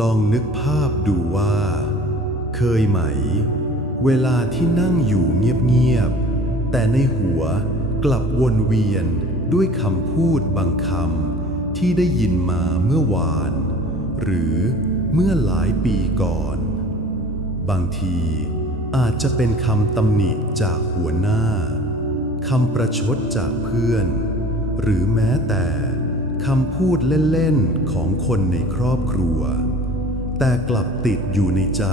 ลองนึกภาพดูว่า เคยไหม เวลาที่นั่งอยู่เงียบๆ แต่ในหัวกลับวนเวียนด้วยคำพูดบางคำที่ได้ยินมาเมื่อวาน หรือเมื่อหลายปีก่อน บางทีอาจจะเป็นคำตำหนิจากหัวหน้าคำประชดจากเพื่อน หรือแม้แต่คำพูดเล่น ๆ ของคนในครอบครัว แต่กลับติดอยู่ในใจ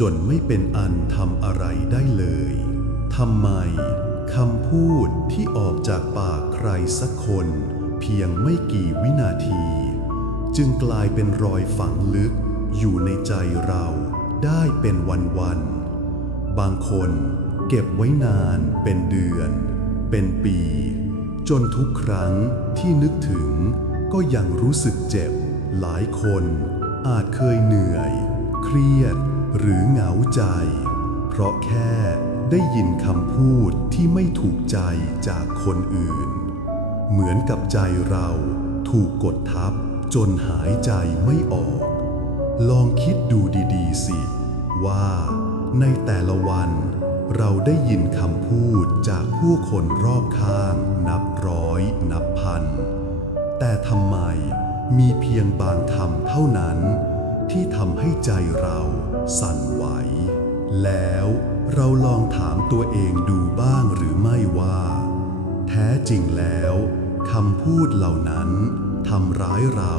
จนไม่เป็นอันทำอะไรได้เลยทำไมคำพูดที่ออกจากปากใครสักคน เพียงไม่กี่วินาที จึงกลายเป็นรอยฝังลึกอยู่ในใจเราได้เป็นวันๆบางคนเก็บไว้นานเป็นเดือน เป็นปี จนทุกครั้งที่นึกถึงก็ยังรู้สึกเจ็บหลายคน อาจเคยเหนื่อย เครียด หรือเหงาใจ เพราะแค่ได้ยินคำพูดที่ไม่ถูกใจจากคนอื่น เหมือนกับใจเราถูกกดทับจนหายใจไม่ออก ลองคิดดูดีๆสิ ว่าในแต่ละวันเราได้ยินคำพูดจากผู้คนรอบข้าง นับร้อย นับพัน แต่ทำไม มีเพียงบางคำเท่านั้นที่ทำให้ใจเราสั่นไหว แล้วเราลองถามตัวเองดูบ้างหรือไม่ว่า แท้จริงแล้วคำพูดเหล่านั้นทำร้ายเรา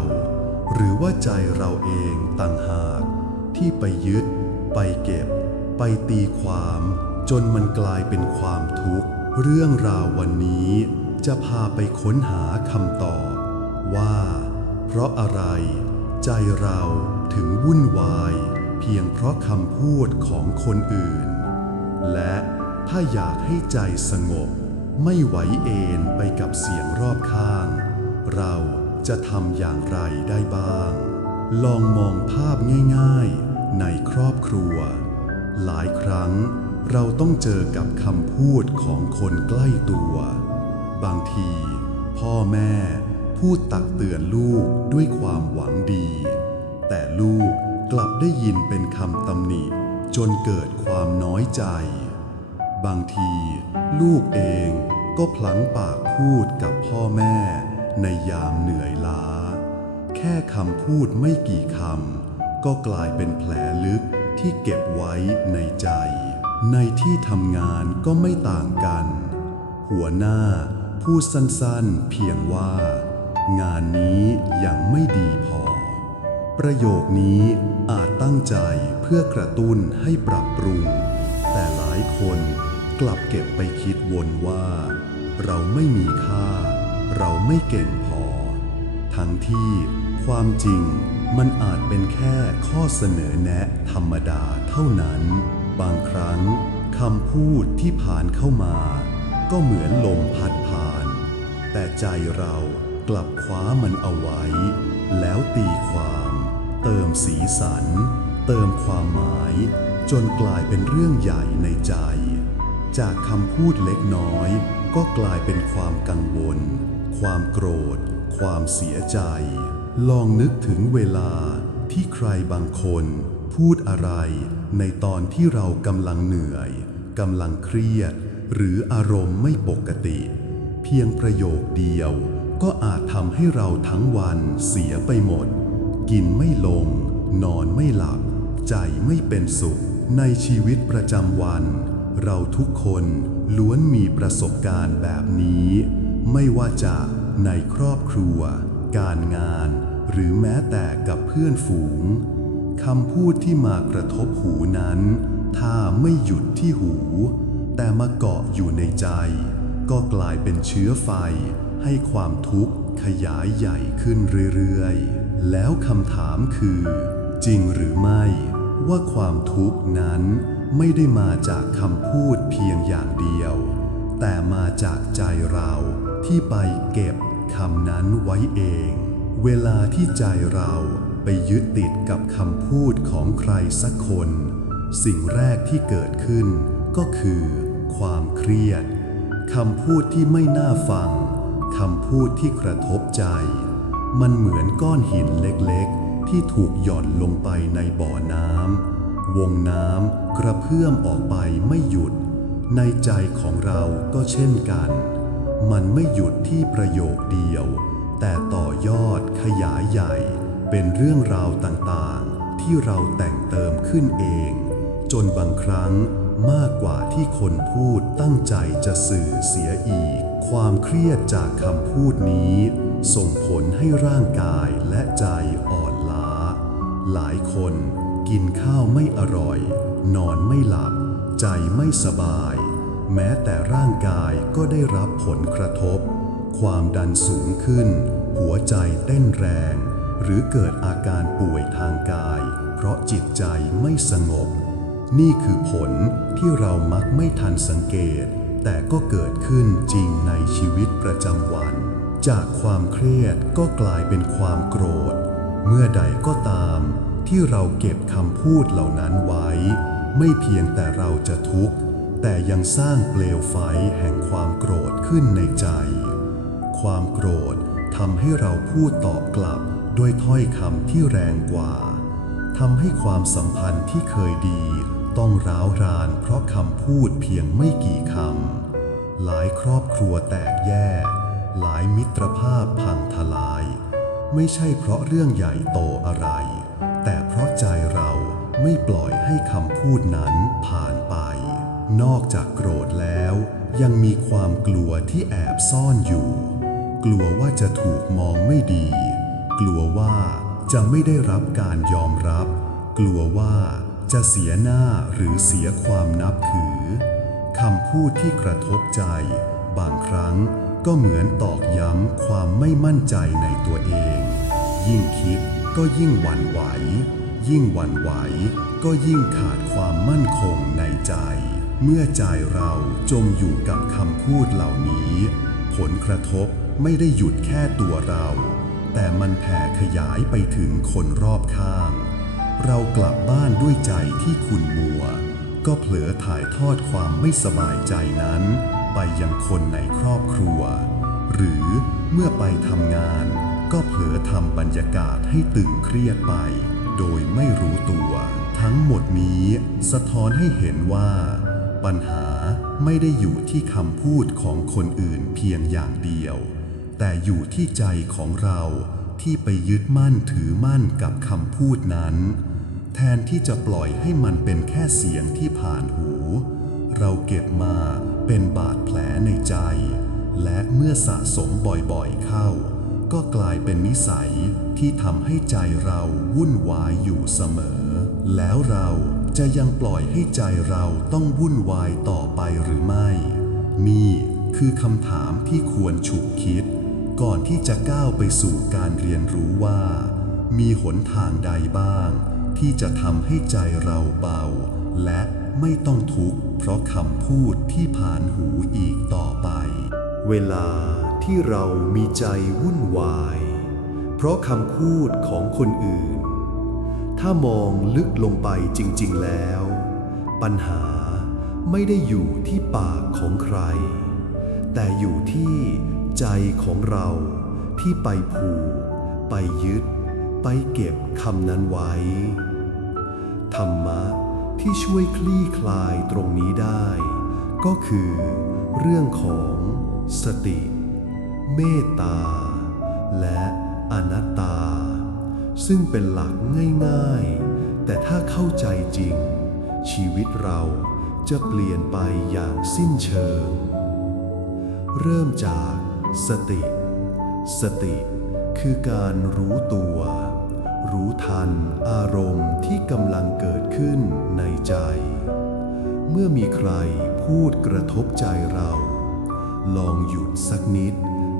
หรือว่าใจเราเองต่างหาก ที่ไปยึด ไปเก็บ ไปตีความ จนมันกลายเป็นความทุกข์ เรื่องราววันนี้จะพาไปค้นหาคำตอบว่า เพราะอะไร ใจเราถึงวุ่นวาย เพียงเพราะคำพูดของคนอื่น และถ้าอยากให้ใจสงบ ไม่ไหวเอนไปกับเสียงรอบข้าง เราจะทำอย่างไรได้บ้าง ลองมองภาพง่ายๆ ในครอบครัว หลายครั้งเราต้องเจอกับคำพูดของคนใกล้ตัว บางที พ่อแม่ พูดตักเตือนลูกด้วยความหวังดี แต่ลูกกลับได้ยินเป็นคำตำหนิ จนเกิดความน้อยใจ บางที ลูกเองก็พลั้งปากพูดกับพ่อแม่ ในยามเหนื่อยล้า แค่คำพูดไม่กี่คำก็กลายเป็นแผลลึกที่เก็บไว้ในใจ ในที่ทำงานก็ไม่ต่างกัน หัวหน้าพูดสั้นๆเพียงว่า งานนี้ยังไม่ดีพอ ประโยคนี้อาจตั้งใจเพื่อกระตุ้นให้ปรับปรุง แต่หลายคนกลับเก็บไปคิดวนว่า เราไม่มีค่า เราไม่เก่งพอ ทั้งที่ความจริงมันอาจเป็นแค่ข้อเสนอแนะธรรมดาเท่านั้น บางครั้งคำพูดที่ผ่านเข้ามา ก็เหมือนลมพัดผ่าน แต่ใจเรา กลับคว้ามันเอาไว้ แล้วตีความ เติมสีสัน เติมความหมาย จนกลายเป็นเรื่องใหญ่ในใจ จากคำพูดเล็กน้อย ก็กลายเป็นความกังวล ความโกรธ ความเสียใจ ลองนึกถึงเวลาที่ใครบางคน พูดอะไร ในตอนที่เรากำลังเหนื่อยกำลังเครียด หรืออารมณ์ไม่ปกติ เพียงประโยคเดียว ก็อาจทำให้เราทั้งวันเสียไปหมด กินไม่ลง นอนไม่หลับ ใจไม่เป็นสุข ในชีวิตประจำวัน เราทุกคนล้วนมีประสบการณ์แบบนี้ ไม่ว่าจะในครอบครัว การงาน หรือแม้แต่กับเพื่อนฝูงคำพูดที่มากระทบหูนั้น ถ้าไม่หยุดที่หู แต่มาเกาะอยู่ในใจ ก็กลายเป็นเชื้อไฟ ให้ความทุกข์ขยายใหญ่ขึ้นเรื่อยๆ แล้วคำถามคือ จริงหรือไม่ว่าความทุกข์นั้นไม่ได้มาจากคำพูดเพียงอย่างเดียว แต่มาจากใจเราที่ไปเก็บคำนั้นไว้เอง เวลาที่ใจเราไปยึดติดกับคำพูดของใครสักคน สิ่งแรกที่เกิดขึ้นก็คือ ความเครียดคำพูดที่ไม่น่าฟัง คำพูดที่กระทบใจ มันเหมือนก้อนหินเล็กๆ ที่ถูกหย่อนลงไปในบ่อน้ำวงน้ำกระเพื่อมออกไปไม่หยุด ในใจของเราก็เช่นกัน มันไม่หยุดที่ประโยคเดียว แต่ต่อยอดขยายใหญ่ เป็นเรื่องราวต่างๆ ที่เราแต่งเติมขึ้นเอง จนบางครั้งมากกว่าที่คนพูดตั้งใจจะสื่อเสียอีก ความเครียดจากคำพูดนี้ ส่งผลให้ร่างกายและใจอ่อนล้า หลายคนกินข้าวไม่อร่อย นอนไม่หลับ ใจไม่สบาย แม้แต่ร่างกายก็ได้รับผลกระทบ ความดันสูงขึ้น หัวใจเต้นแรง หรือเกิดอาการป่วยทางกาย เพราะจิตใจไม่สงบ นี่คือผลที่เรามักไม่ทันสังเกต แต่ก็เกิดขึ้นจริงในชีวิตประจำวัน จากความเครียดก็กลายเป็นความโกรธ เมื่อใดก็ตามที่เราเก็บคำพูดเหล่านั้นไว้ ไม่เพียงแต่เราจะทุกข์ แต่ยังสร้างเปลวไฟแห่งความโกรธขึ้นในใจ ความโกรธทำให้เราพูดตอบกลับด้วยถ้อยคำที่แรงกว่าทำให้ความสัมพันธ์ที่เคยดี ต้องร้าวรานเพราะคำพูดเพียงไม่กี่คำ หลายครอบครัวแตกแยก หลายมิตรภาพพังทลาย ไม่ใช่เพราะเรื่องใหญ่โตอะไร แต่เพราะใจเราไม่ปล่อยให้คำพูดนั้นผ่านไป นอกจากโกรธแล้ว ยังมีความกลัวที่แอบซ่อนอยู่ กลัวว่าจะถูกมองไม่ดี กลัวว่าจะไม่ได้รับการยอมรับ กลัวว่า จะเสียหน้าหรือเสียความนับถือคำพูดที่กระทบใจ บางครั้งก็เหมือนตอกย้ำความไม่มั่นใจในตัวเอง ยิ่งคิดก็ยิ่งหวั่นไหว ยิ่งหวั่นไหว ก็ยิ่งขาดความมั่นคงในใจ เมื่อใจเราจมอยู่กับคำพูดเหล่านี้ ผลกระทบไม่ได้หยุดแค่ตัวเรา แต่มันแผ่ขยายไปถึงคนรอบข้าง เรากลับบ้านด้วยใจที่ขุ่นมัว ก็เผลอถ่ายทอดความไม่สบายใจนั้น ไปยังคนในครอบครัว หรือเมื่อไปทำงาน ก็เผลอทำบรรยากาศให้ตึงเครียดไป โดยไม่รู้ตัว ทั้งหมดนี้สะท้อนให้เห็นว่า ปัญหาไม่ได้อยู่ที่คำพูดของคนอื่นเพียงอย่างเดียว แต่อยู่ที่ใจของเรา ที่ไปยึดมั่นถือมั่นกับคำพูดนั้น แทนที่จะปล่อยให้มันเป็นแค่เสียงที่ผ่านหู เราเก็บมาเป็นบาดแผลในใจ และเมื่อสะสมบ่อยๆเข้า ก็กลายเป็นนิสัยที่ทำให้ใจเราวุ่นวายอยู่เสมอ แล้วเราจะยังปล่อยให้ใจเราต้องวุ่นวายต่อไปหรือไม่ นี่คือคำถามที่ควรฉุกคิด ก่อนที่จะก้าวไปสู่การเรียนรู้ว่า มีหนทางใดบ้าง ที่จะทำให้ใจเราเบา และไม่ต้องทุกข์เพราะคำพูดที่ผ่านหูอีกต่อไป เวลาที่เรามีใจวุ่นวาย เพราะคำพูดของคนอื่น ถ้ามองลึกลงไปจริง ๆ แล้ว ปัญหาไม่ได้อยู่ที่ปากของใคร แต่อยู่ที่ ใจของเราที่ไปผูก ไปยึด ไปเก็บคำนั้นไว้ ธรรมะที่ช่วยคลี่คลายตรงนี้ได้ ก็คือเรื่องของสติ เมตตา และอนัตตา ซึ่งเป็นหลักง่ายๆ แต่ถ้าเข้าใจจริง ชีวิตเราจะเปลี่ยนไปอย่างสิ้นเชิง เริ่มจาก สติ สติคือการรู้ตัว รู้ทันอารมณ์ที่กำลังเกิดขึ้นในใจ เมื่อมีใครพูดกระทบใจเรา ลองหยุดสักนิด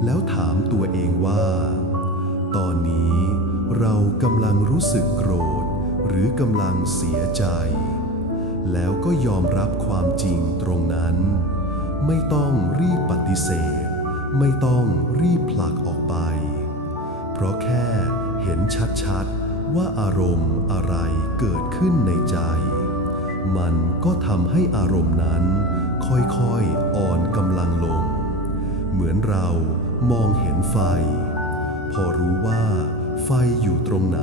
แล้วถามตัวเองว่า ตอนนี้เรากำลังรู้สึกโกรธ หรือกำลังเสียใจ แล้วก็ยอมรับความจริงตรงนั้น ไม่ต้องรีบปฏิเสธ ไม่ต้องรีบผลักออกไป เพราะแค่เห็นชัดๆว่าอารมณ์อะไรเกิดขึ้นในใจ มันก็ทำให้อารมณ์นั้น ค่อยๆอ่อนกำลังลง เหมือนเรามองเห็นไฟ พอรู้ว่าไฟอยู่ตรงไหน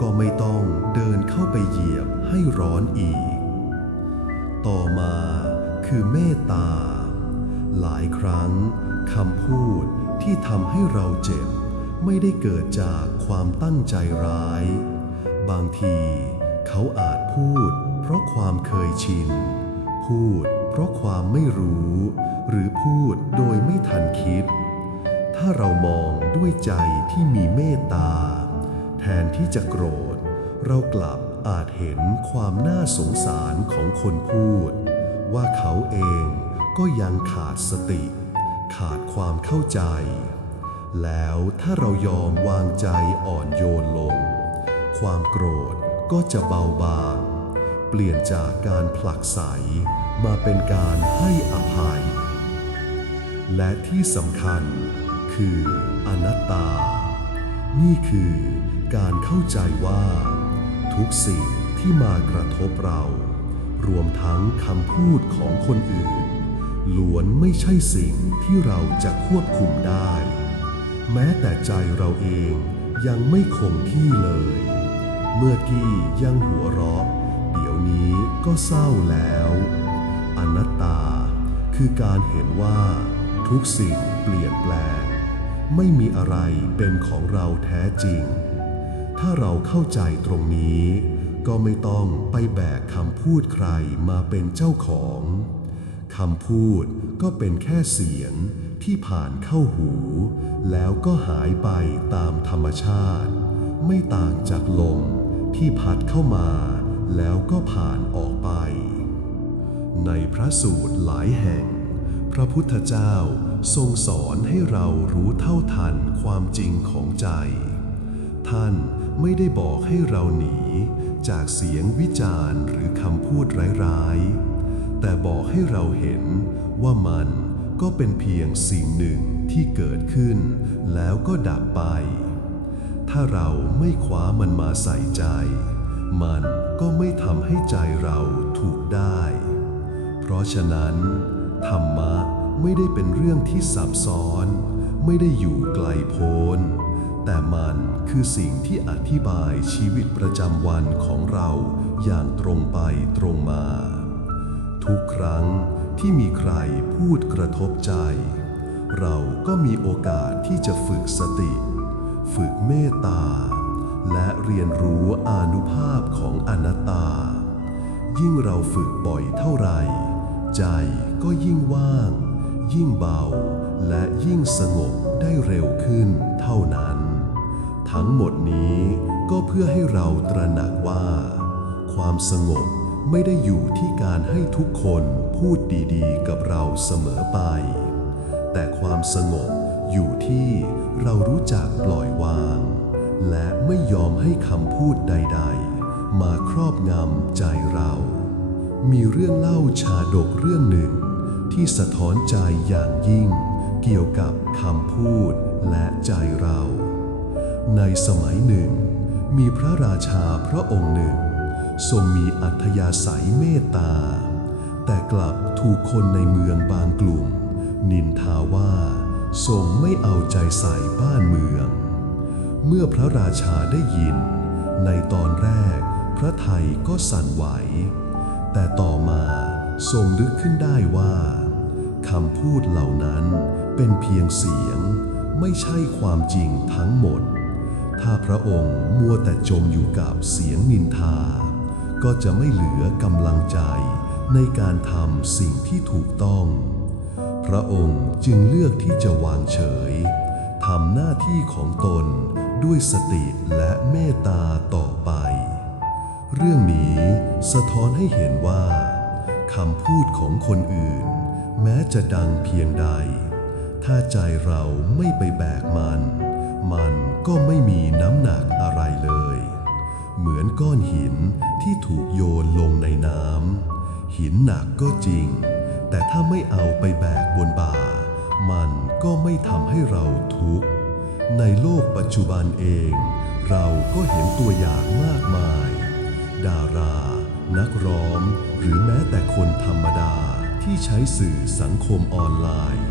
ก็ไม่ต้องเดินเข้าไปเหยียบให้ร้อนอีก ต่อมาคือเมตตา หลายครั้ง คำพูดที่ทำให้เราเจ็บ ไม่ได้เกิดจากความตั้งใจร้าย บางทีเขาอาจพูด เพราะความเคยชิน พูด เพราะความไม่รู้ หรือพูดโดยไม่ทันคิด ถ้าเรามองด้วยใจที่มีเมตตา แทนที่จะโกรธ เรากลับอาจเห็นความน่าสงสารของคนพูด ว่าเขาเองก็ยังขาดสติ ขาดความเข้าใจ แล้วถ้าเรายอมวางใจอ่อนโยนลง ความโกรธก็จะเบาบาง เปลี่ยนจากการผลักไสมาเป็นการให้อภัย และที่สำคัญคืออนัตตา นี่คือการเข้าใจว่า ทุกสิ่งที่มากระทบเรา รวมทั้งคำพูดของคนอื่น ล้วนไม่ใช่สิ่งที่เราจะควบคุมได้ แม้แต่ใจเราเองยังไม่คงที่เลย เมื่อกี้ยังหัวเราะ เดี๋ยวนี้ก็เศร้าแล้ว อนัตตาคือการเห็นว่า ทุกสิ่งเปลี่ยนแปลง ไม่มีอะไรเป็นของเราแท้จริง ถ้าเราเข้าใจตรงนี้ ก็ไม่ต้องไปแบกคำพูดใครมาเป็นเจ้าของ คำพูดก็เป็นแค่เสียงที่ผ่านเข้าหู แล้วก็หายไปตามธรรมชาติ ไม่ต่างจากลมที่พัดเข้ามา แล้วก็ผ่านออกไป ในพระสูตรหลายแห่ง พระพุทธเจ้าทรงสอนให้เรารู้เท่าทันความจริงของใจ ท่านไม่ได้บอกให้เราหนี จากเสียงวิจารณ์หรือคำพูดร้ายๆ แต่บอกให้เราเห็นว่ามันก็เป็นเพียงสิ่งหนึ่งที่เกิดขึ้น แล้วก็ดับไป ถ้าเราไม่คว้ามันมาใส่ใจ มันก็ไม่ทำให้ใจเราถูกได้ เพราะฉะนั้น ธรรมะไม่ได้เป็นเรื่องที่ซับซ้อน ไม่ได้อยู่ไกลโพ้น แต่มันคือสิ่งที่อธิบายชีวิตประจำวันของเราอย่างตรงไปตรงมา ทุกครั้งที่มีใครพูดกระทบใจ เราก็มีโอกาสที่จะฝึกสติ ฝึกเมตตา และเรียนรู้อานุภาพของอนัตตา ยิ่งเราฝึกบ่อยเท่าไหร่ ใจก็ยิ่งว่าง ยิ่งเบา และยิ่งสงบได้เร็วขึ้นเท่านั้น ทั้งหมดนี้ก็เพื่อให้เราตระหนักว่า ความสงบ ไม่ได้อยู่ที่การให้ทุกคนพูดดีๆ กับเราเสมอไป แต่ความสงบอยู่ที่เรารู้จักปล่อยวาง และไม่ยอมให้คำพูดใด ๆ มาครอบงำใจเรา มีเรื่องเล่าชาดกเรื่องหนึ่ง ที่สะท้อนใจอย่างยิ่ง เกี่ยวกับคำพูดและใจเรา ในสมัยหนึ่ง มีพระราชาพระองค์หนึ่ง ทรงมีอัธยาศัยเมตตา แต่กลับถูกคนในเมืองบางกลุ่ม นินทาว่าทรงไม่เอาใจใส่บ้านเมือง เมื่อพระราชาได้ยิน ในตอนแรกพระไทยก็สั่นไหว แต่ต่อมาทรงนึกขึ้นได้ว่าคำพูดเหล่านั้นเป็นเพียงเสียงไม่ใช่ความจริงทั้งหมด ถ้าพระองค์มัวแต่จมอยู่กับเสียงนินทา ก็จะไม่เหลือกำลังใจในการทำสิ่งที่ถูกต้อง พระองค์จึงเลือกที่จะวางเฉยทำหน้าที่ของตนด้วยสติและเมตตาต่อไป เรื่องนี้สะท้อนให้เห็นว่าคำพูดของคนอื่น แม้จะดังเพียงใด ถ้าใจเราไม่ไปแบกมัน มันก็ไม่มีน้ำหนักอะไรเลย เหมือนก้อนหินที่ถูกโยนลงในน้ำหินหนักก็จริง แต่ถ้าไม่เอาไปแบกบนบ่า มันก็ไม่ทำให้เราทุกข์ ในโลกปัจจุบันเอง เราก็เห็นตัวอย่างมากมาย ดารา นักร้อง หรือแม้แต่คนธรรมดาที่ใช้สื่อสังคมออนไลน์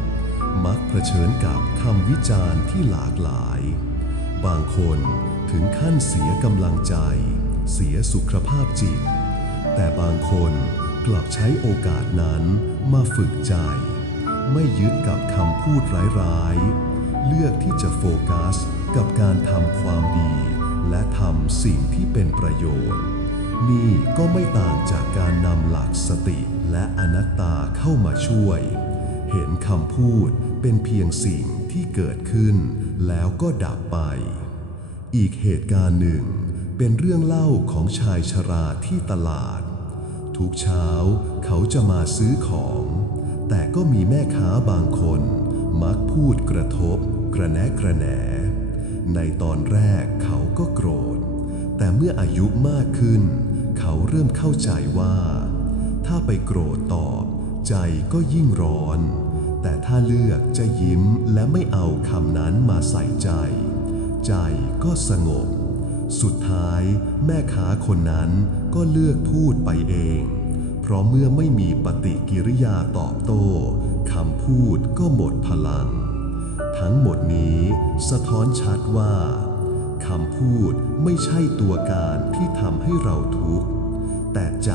มักเผชิญกับคำวิจารณ์ที่หลากหลาย บางคน ถึงขั้นเสียกำลังใจ เสียสุขภาพจิต แต่บางคนกลับใช้โอกาสนั้นมาฝึกใจ ไม่ยึดกับคำพูดร้ายๆ เลือกที่จะโฟกัสกับการทำความดี และทำสิ่งที่เป็นประโยชน์ นี่ก็ไม่ต่างจากการนำหลักสติและอนัตตาเข้ามาช่วย เห็นคำพูดเป็นเพียงสิ่งที่เกิดขึ้น แล้วก็ดับไป อีกเหตุการณ์หนึ่งเป็นเรื่องเล่าของชายชราที่ตลาด ทุกเช้าเขาจะมาซื้อของ แต่ก็มีแม่ค้าบางคน มักพูดกระทบ กระแนะกระแหนในตอนแรกเขาก็โกรธ แต่เมื่ออายุมากขึ้น เขาเริ่มเข้าใจว่า ถ้าไปโกรธตอบใจก็ยิ่งร้อน แต่ถ้าเลือกจะยิ้มและไม่เอาคำนั้นมาใส่ใจ ใจก็สงบ สุดท้ายแม่ค้าคนนั้นก็เลือกพูดไปเอง เพราะเมื่อไม่มีปฏิกิริยาตอบโต้คำพูดก็หมดพลัง ทั้งหมดนี้สะท้อนชัดว่าคำพูดไม่ใช่ตัวการที่ทำให้เราทุกข์ แต่ใจ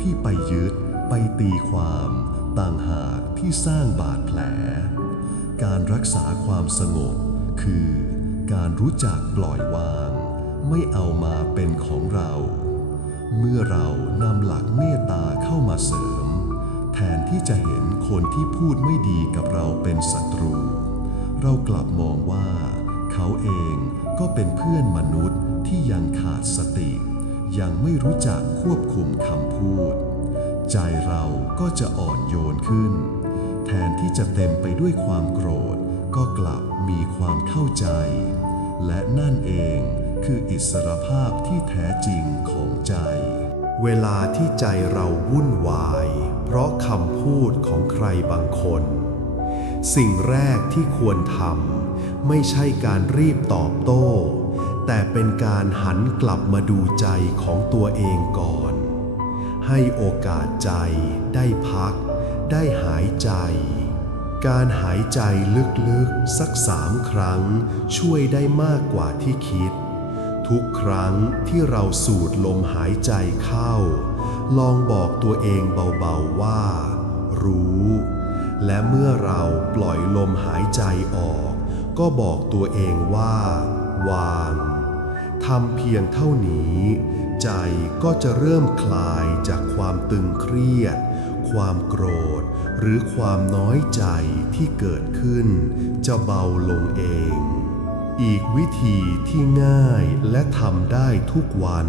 ที่ไปยึดไปตีความต่างหากที่สร้างบาดแผล การรักษาความสงบคือ การรู้จักปล่อยวาง ไม่เอามาเป็นของเรา เมื่อเรานำหลักเมตตาเข้ามาเสริม แทนที่จะเห็นคนที่พูดไม่ดีกับเราเป็นศัตรู เรากลับมองว่า เขาเองก็เป็นเพื่อนมนุษย์ที่ยังขาดสติ ยังไม่รู้จักควบคุมคำพูด ใจเราก็จะอ่อนโยนขึ้น แทนที่จะเต็มไปด้วยความโกรธ ก็กลับมีความเข้าใจ และนั่นเองคืออิสรภาพที่แท้จริงของใจ เวลาที่ใจเราวุ่นวาย เพราะคำพูดของใครบางคน สิ่งแรกที่ควรทำไม่ใช่การรีบตอบโต้ แต่เป็นการหันกลับมาดูใจของตัวเองก่อน ให้โอกาสใจได้พัก ได้หายใจ การหายใจลึกๆสักสามครั้งช่วยได้มากกว่าที่คิด ทุกครั้งที่เราสูดลมหายใจเข้า ลองบอกตัวเองเบาๆว่า รู้ และเมื่อเราปล่อยลมหายใจออก ก็บอกตัวเองว่า วางทำเพียงเท่านี้ ใจก็จะเริ่มคลายจากความตึงเครียด ความโกรธ หรือความน้อยใจที่เกิดขึ้น จะเบาลงเอง อีกวิธีที่ง่ายและทำได้ทุกวัน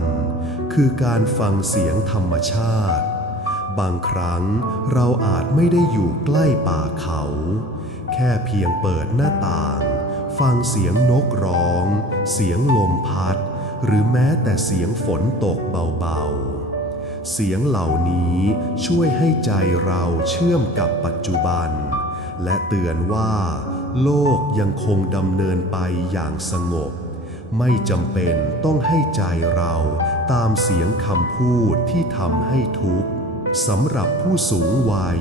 คือการฟังเสียงธรรมชาติ บางครั้งเราอาจไม่ได้อยู่ใกล้ป่าเขา แค่เพียงเปิดหน้าต่าง ฟังเสียงนกร้อง เสียงลมพัด หรือแม้แต่เสียงฝนตกเบาๆ เสียงเหล่านี้ช่วยให้ใจเราเชื่อมกับปัจจุบัน และเตือนว่า โลกยังคงดำเนินไปอย่างสงบ ไม่จำเป็นต้องให้ใจเราตามเสียงคำพูดที่ทำให้ทุกข์สำหรับผู้สูงวัย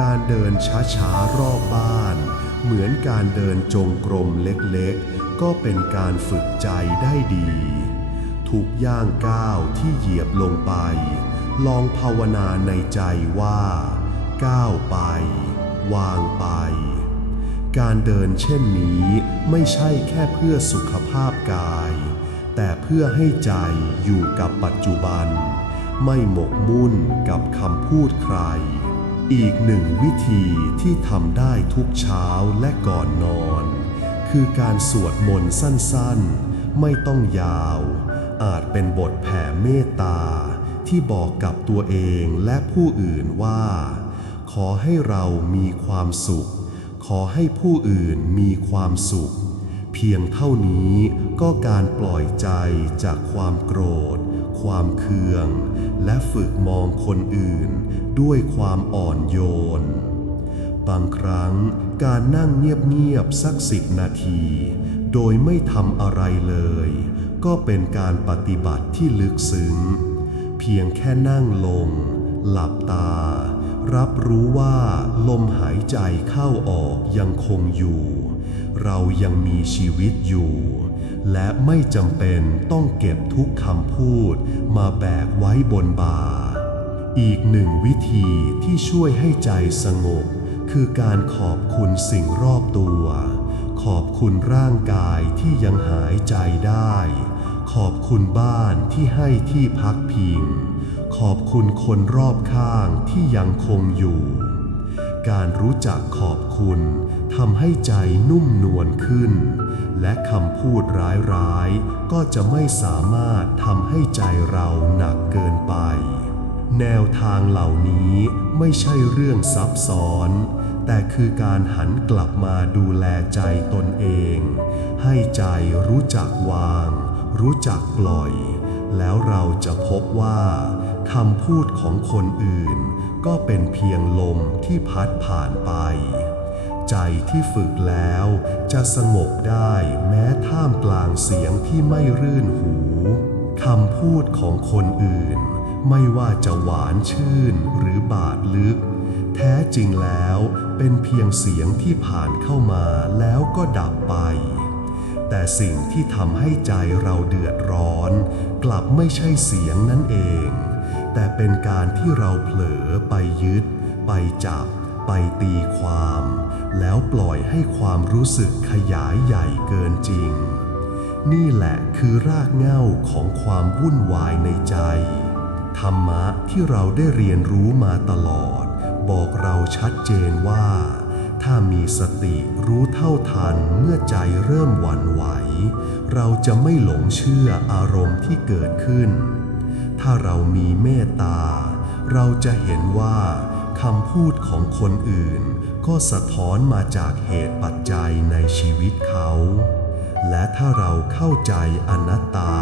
การเดินช้าๆรอบบ้าน เหมือนการเดินจงกรมเล็กๆ ก็เป็นการฝึกใจได้ดีทุกย่างก้าวที่เหยียบลงไป ลองภาวนาในใจว่า ก้าวไป วางไป การเดินเช่นนี้ไม่ใช่แค่เพื่อสุขภาพกาย แต่เพื่อให้ใจอยู่กับปัจจุบัน ไม่หมกมุ่นกับคำพูดใคร อีกหนึ่งวิธีที่ทำได้ทุกเช้าและก่อนนอน คือการสวดมนต์สั้นๆ ไม่ต้องยาว อาจเป็นบทแผ่เมตตา ที่บอกกับตัวเองและผู้อื่นว่า ขอให้เรามีความสุข ขอให้ผู้อื่นมีความสุข เพียงเท่านี้ก็การปล่อยใจจากความโกรธ ความเคือง และฝึกมองคนอื่นด้วยความอ่อนโยน บางครั้งการนั่งเงียบๆสักสิบนาที โดยไม่ทำอะไรเลย ก็เป็นการปฏิบัติที่ลึกซึ้ง เพียงแค่นั่งลง หลับตา รับรู้ว่าลมหายใจเข้าออกยังคงอยู่ เรายังมีชีวิตอยู่ และไม่จำเป็นต้องเก็บทุกคำพูดมาแบกไว้บนบ่า อีกหนึ่งวิธีที่ช่วยให้ใจสงบ คือการขอบคุณสิ่งรอบตัว ขอบคุณร่างกายที่ยังหายใจได้ ขอบคุณบ้านที่ให้ที่พักพิง ขอบคุณคนรอบข้างที่ยังคงอยู่ การรู้จักขอบคุณทำให้ใจนุ่มนวลขึ้น และคำพูดร้ายๆ ก็จะไม่สามารถทำให้ใจเราหนักเกินไป แนวทางเหล่านี้ไม่ใช่เรื่องซับซ้อนแต่คือการหันกลับมาดูแลใจตนเอง ให้ใจรู้จักวาง รู้จักปล่อย แล้วเราจะพบว่าคำพูดของคนอื่น ก็เป็นเพียงลมที่พัดผ่านไป ใจที่ฝึกแล้วจะสงบได้แม้ท่ามกลางเสียงที่ไม่รื่นหูคำพูดของคนอื่น ไม่ว่าจะหวานชื่นหรือบาดลึก แท้จริงแล้วเป็นเพียงเสียงที่ผ่านเข้ามาแล้วก็ดับไป แต่สิ่งที่ทำให้ใจเราเดือดร้อน กลับไม่ใช่เสียงนั่นเอง แต่เป็นการที่เราเผลอไปยึด ไปจับ ไปตีความ แล้วปล่อยให้ความรู้สึกขยายใหญ่เกินจริง นี่แหละคือรากเหง้าของความวุ่นวายในใจ ธรรมะที่เราได้เรียนรู้มาตลอด บอกเราชัดเจนว่า ถ้ามีสติรู้เท่าทันเมื่อใจเริ่มหวั่นไหว เราจะไม่หลงเชื่ออารมณ์ที่เกิดขึ้น ถ้าเรามีเมตตา เราจะเห็นว่าคำพูดของคนอื่น ก็สะท้อนมาจากเหตุปัจจัยในชีวิตเขา และถ้าเราเข้าใจอนัตตา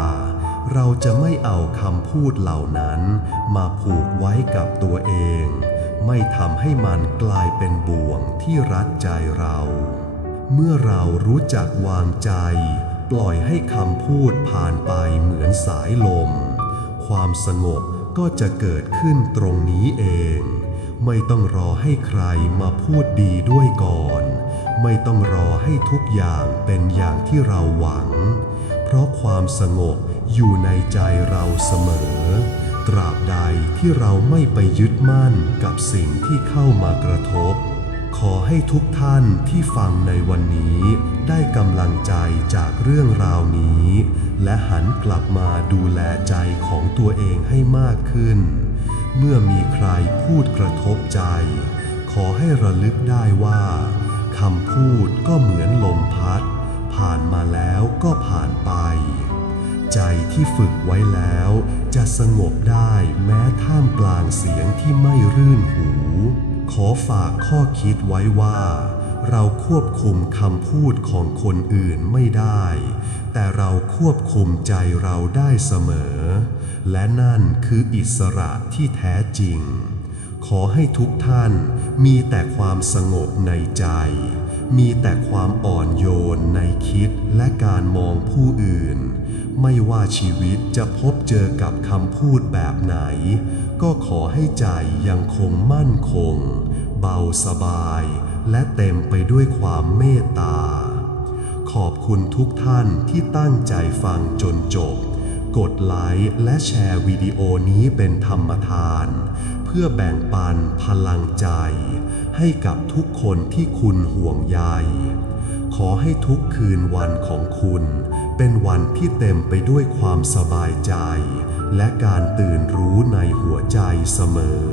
เราจะไม่เอาคำพูดเหล่านั้น มาผูกไว้กับตัวเอง ไม่ทำให้มันกลายเป็นบ่วงที่รัดใจเรา เมื่อเรารู้จักวางใจ ปล่อยให้คำพูดผ่านไปเหมือนสายลม ความสงบก็จะเกิดขึ้นตรงนี้เอง ไม่ต้องรอให้ใครมาพูดดีด้วยก่อน ไม่ต้องรอให้ทุกอย่างเป็นอย่างที่เราหวัง เพราะความสงบอยู่ในใจเราเสมอ ตราบใดที่เราไม่ไปยึดมั่นกับสิ่งที่เข้ามากระทบ ขอให้ทุกท่านที่ฟังในวันนี้ ได้กำลังใจจากเรื่องราวนี้ และหันกลับมาดูแลใจของตัวเองให้มากขึ้น เมื่อมีใครพูดกระทบใจ ขอให้ระลึกได้ว่าคำพูดก็เหมือนลมพัด ผ่านมาแล้วก็ผ่านไป ใจที่ฝึกไว้แล้ว จะสงบได้แม้ท่ามกลางเสียงที่ไม่รื่นหู ขอฝากข้อคิดไว้ว่า เราควบคุมคำพูดของคนอื่นไม่ได้ แต่เราควบคุมใจเราได้เสมอ และนั่นคืออิสระที่แท้จริง ขอให้ทุกท่านมีแต่ความสงบในใจ มีแต่ความอ่อนโยนในคิดและการมองผู้อื่น ไม่ว่าชีวิตจะพบเจอกับคำพูดแบบไหน ก็ขอให้ใจยังคงมั่นคง เบาสบาย และเต็มไปด้วยความเมตตา ขอบคุณทุกท่านที่ตั้งใจฟังจนจบ กดไลค์และแชร์วิดีโอนี้เป็นธรรมทาน เพื่อแบ่งปันพลังใจ ให้กับทุกคนที่คุณห่วงใย ขอให้ทุกคืนวันของคุณ เป็นวันที่เต็มไปด้วยความสบายใจ และการตื่นรู้ในหัวใจเสมอ